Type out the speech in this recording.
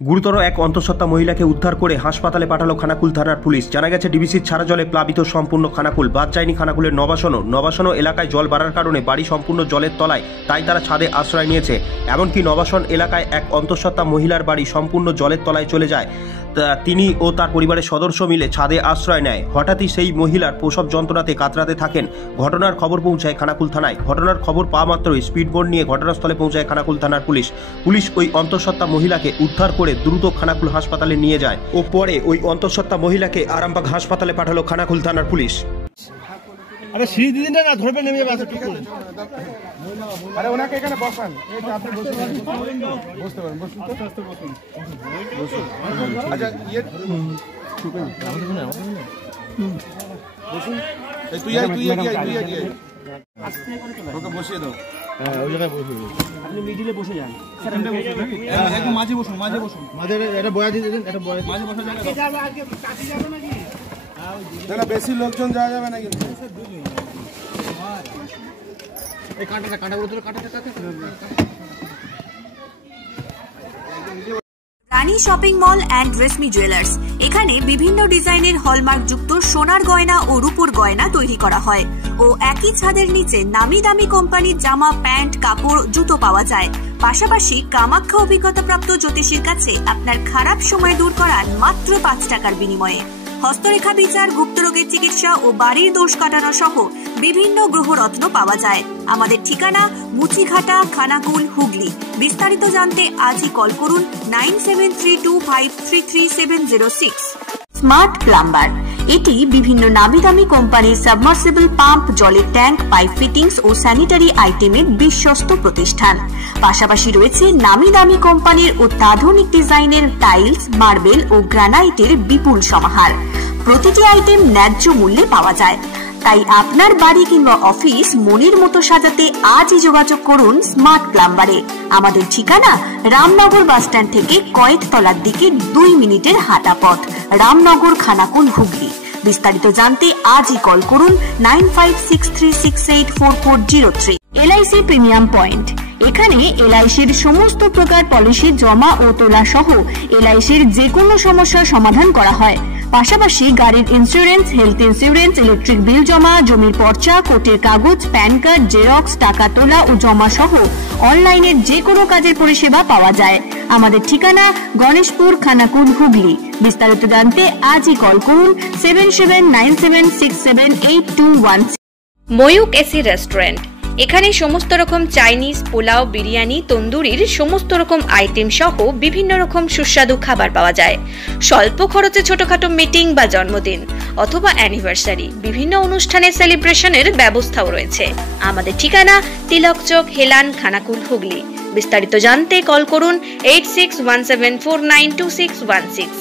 গুরুতর এক অন্তঃসত্ত্বা মহিলাকে উদ্ধার করে হাসপাতালে পাঠালো খানাকুল থানার পুলিশ। জানা গেছে ডিবিসির ছাড়া জলে প্লাবিত সম্পূর্ণ খানাকুল। বাদ যায়নি খানাকুলের নবাসন এলাকায় জল বাড়ার কারণে বাড়ি সম্পূর্ণ জলের তলায়, তাই তারা ছাদে আশ্রয় নিয়েছে। এমনকি নবাসন এলাকায় এক অন্তঃসত্ত্বা মহিলার বাড়ি সম্পূর্ণ জলের তলায় চলে যায়। তিনি ও তার পরিবারের সদস্য মিলে ছাদে আশ্রয় নেয়। হঠাৎই সেই মহিলার প্রসব যন্ত্রণাতে কাতরাতে থাকেন। ঘটনার খবর পৌঁছায় খানাকুল থানায়। ঘটনার খবর পাওয়া মাত্রই স্পিডবোট নিয়ে ঘটনাস্থলে পৌঁছায় খানাকুল থানার পুলিশ ওই অন্তঃসত্ত্বা মহিলাকে উদ্ধার করে দ্রুত খানাকুল হাসপাতালে নিয়ে যায় ও পরে ওই অন্তঃসত্ত্বা মহিলাকে আরামবাগ হাসপাতালে পাঠালো খানাকুল থানার পুলিশ। আরে সিঁড়ি দিদিন না ধরবে নেমে যাবে। আচ্ছা ঠিক আছে, আরে ওনাকে এখানে বসান, এই যে আপনি বসতে পারেন, বসতে পারেন, বসুন তো, আস্তে বসুন, বসুন। আচ্ছা ইয়ে বসুন, তুই ওকে বসিয়ে দাও। হ্যাঁ ওই জায়গায় বসে আপনি মিডিলে বসে যান, একটু মাঝে বসুন, মাঝে এটা বয়া দিয়ে দেন, এটা বয়া মাঝে বসা যাবে। আজকে কাটি যাবে নাকি? না বেশি লোকজন যাওয়া যাবে না কিন্তু। এই কাঁটাগুলো তো কাটা। Rani shopping mall and Reshmi jewellers, এখানে বিভিন্ন ডিজাইনের হলমার্ক যুক্ত সোনার গয়না ও রূপোর গয়না তৈরি করা হয় ও একই ছাদের নিচে নামি দামি কোম্পানির জামা, প্যান্ট, কাপড়, জুতো পাওয়া যায়। পাশাপাশি কামাখ্যা অভিজ্ঞতাপ্রাপ্ত জ্যোতিষীর কাছে আপনার খারাপ সময় দূর করান মাত্র 5 টাকার বিনিময়ে। হস্তরেখা বিচার, গুপ্তরোগের চিকিৎসা ও বাড়ির দোষ কাটানো সহ বিভিন্ন গ্রহরত্ন পাওয়া যায়। আমাদের ঠিকানা মুচিঘাটা, খানাকুল, হুগলি। বিস্তারিত জানতে আজই কল করুন 9732533706। স্মার্ট প্লাম্বার, এটি বিভিন্ন নামি দামি কোম্পানির সাবমার্সিবল পাম্প, জলের ট্যাঙ্ক, পাইপ ফিটিংস ও স্যানিটারি আইটেমের বিশ্বস্ত প্রতিষ্ঠান। পাশাপাশি রয়েছে নামি দামি কোম্পানির অত্যাধুনিক ডিজাইনের টাইলস, মার্বেল ও গ্রানাইটের বিপুল সমাহার। প্রতিটি আইটেম ন্যায্য মূল্যে পাওয়া যায়। তাই আপনার বাড়ি কিংবা অফিস মনের মতো সাজাতে আজই যোগাযোগ করুন স্মার্ট প্লাম্বারে। আমাদের ঠিকানা রামনগর বাসস্ট্যান্ড থেকে কয়েকতলার দিকে 2 মিনিটের হাঁটা পথ, রামনগর, খানাকুল, হুগলি। বিস্তারিত জানতে আজই কল করুন 9563684403। এলআইসি প্রিমিয়াম পয়েন্ট, এখানে এলআইসির সমস্ত প্রকার পলিসি জমা ও তোলা সহ এলআইসির যে কোনো সমস্যার সমাধান করা হয়। পাশাপাশি গাড়ির insurance, health insurance, electric bill জমা, জমির পর্চা, কোর্টের কাগজ, প্যান কার্ড, জেরক্স, টাকা তোলা ও জমা সহ অনলাইনের যে কোনো কাজের পরিষেবা পাওয়া যায়। আমাদের ঠিকানা গণেশপুর, খানাকুল, হুগলি। বিস্তারিত জানতে আজই কল করুন 7797678216। ময়ূক এসি রেস্টুরেন্ট, এখানে সমস্ত রকম চাইনিজ, পোলাও, বিরিয়ানি, তন্দুরির সমস্ত রকম আইটেম সহ বিভিন্ন রকম সুস্বাদু খাবার পাওয়া যায়। স্বল্প খরচে ছোটখাটো মিটিং বা জন্মদিন অথবা অ্যানিভার্সারি, বিভিন্ন অনুষ্ঠানের সেলিব্রেশনের ব্যবস্থাও রয়েছে। আমাদের ঠিকানা তিলক চক, হেলান, খানাকুল, হুগলি। বিস্তারিত জানতে কল করুন 8617492616।